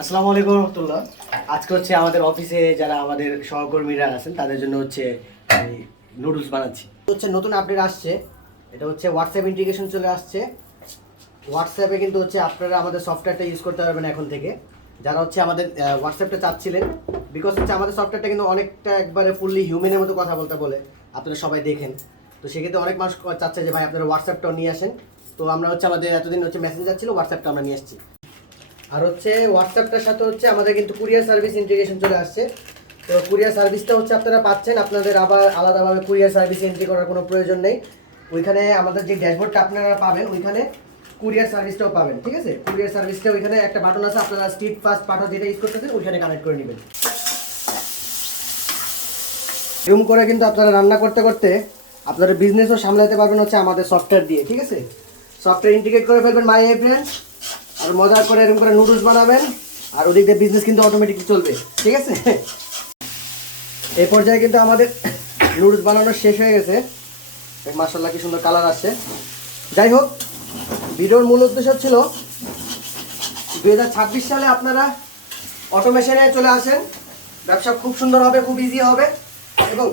আসসালামু আলাইকুম রহমতুল্লাহ। আজকে হচ্ছে আমাদের অফিসে যারা আমাদের সহকর্মীরা আছেন তাদের জন্য হচ্ছে নুডলস বানাচ্ছি। হচ্ছে নতুন আপডেট আসছে, এটা হচ্ছে হোয়াটসঅ্যাপ ইন্টিগ্রেশন চলে আসছে। হোয়াটসঅ্যাপে কিন্তু হচ্ছে আপনারা আমাদের সফটওয়্যারটা ইউজ করতে পারবেন এখন থেকে, যারা হচ্ছে আমাদের হোয়াটসঅ্যাপটা চাচ্ছিলেন। বিকজ হচ্ছে আমাদের সফটওয়্যারটা কিন্তু অনেকটা একবারে ফুললি হিউম্যানের মতো কথা বলতে বলে, আপনারা সবাই দেখেন। তো সেক্ষেত্রে অনেক মানুষ চাচ্ছে যে ভাই আপনারা হোয়াটসঅ্যাপটাও নিয়ে আসেন। তো আমরা হচ্ছে আমাদের এতদিন হচ্ছে মেসেঞ্জার ছিল, হোয়াটসঅ্যাপটা আমরা নিয়ে আসছি। আর হচ্ছে হোয়াটসঅ্যাপটার সাথে হচ্ছে আমাদের কিন্তু কুরিয়ার সার্ভিস ইন্টিগ্রেশন চলে আসছে। তো কুরিয়ার সার্ভিসটা হচ্ছে আপনারা পাচ্ছেন, আপনাদের আবার আলাদাভাবে কুরিয়ার সার্ভিস এন্ট্রি করার কোনো প্রয়োজন নেই। ওইখানে আমাদের যে ড্যাশবোর্ডটা আপনারা পাবেন ওইখানে কুরিয়ার সার্ভিসটাও পাবেন, ঠিক আছে? কুরিয়ার সার্ভিসটা ওইখানে একটা বাটন আছে, আপনারা স্ট্রিট ফাস্ট পাঠা যেটা ইউজ করতেছেন ওইখানে কানেক্ট করে নেবেন। এরকম করে কিন্তু আপনারা রান্না করতে করতে আপনারা বিজনেসও সামলাতে পারবেন হচ্ছে আমাদের সফটওয়্যার দিয়ে, ঠিক আছে? সফটওয়্যার ইন্টিগ্রেট করে ফেলবেন মাই ফ্রেন্ড, আর মজার করে এরকম করে নুডলস বানাবেন, আর ওদিক দিয়ে বিজনেস কিন্তু অটোমেটিকলি চলবে, ঠিক আছে? এই পর্যায়ে কিন্তু আমাদের নুডলস বানানো শেষ হয়ে গেছে। মাশাআল্লাহ কি সুন্দর কালার আসছে। যাই হোক, ভিডিওর মূল উদ্দেশ্য ছিল 2026 সালে আপনারা অটোমেশনে চলে আসেন, ব্যবসা খুব সুন্দর হবে, খুব ইজি হবে, এবং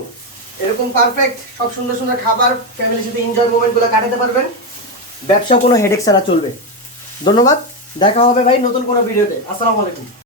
এরকম পারফেক্ট সব সুন্দর সুন্দর খাবার ফ্যামিলির সাথে এনজয় মোমেন্টগুলো কাটাতে পারবেন। ব্যবসা কোনো হেডেক ছাড়া চলবে। ধন্যবাদ, দেখা হবে ভাই নতুন কোনো ভিডিওতে। আসসালামু আলাইকুম।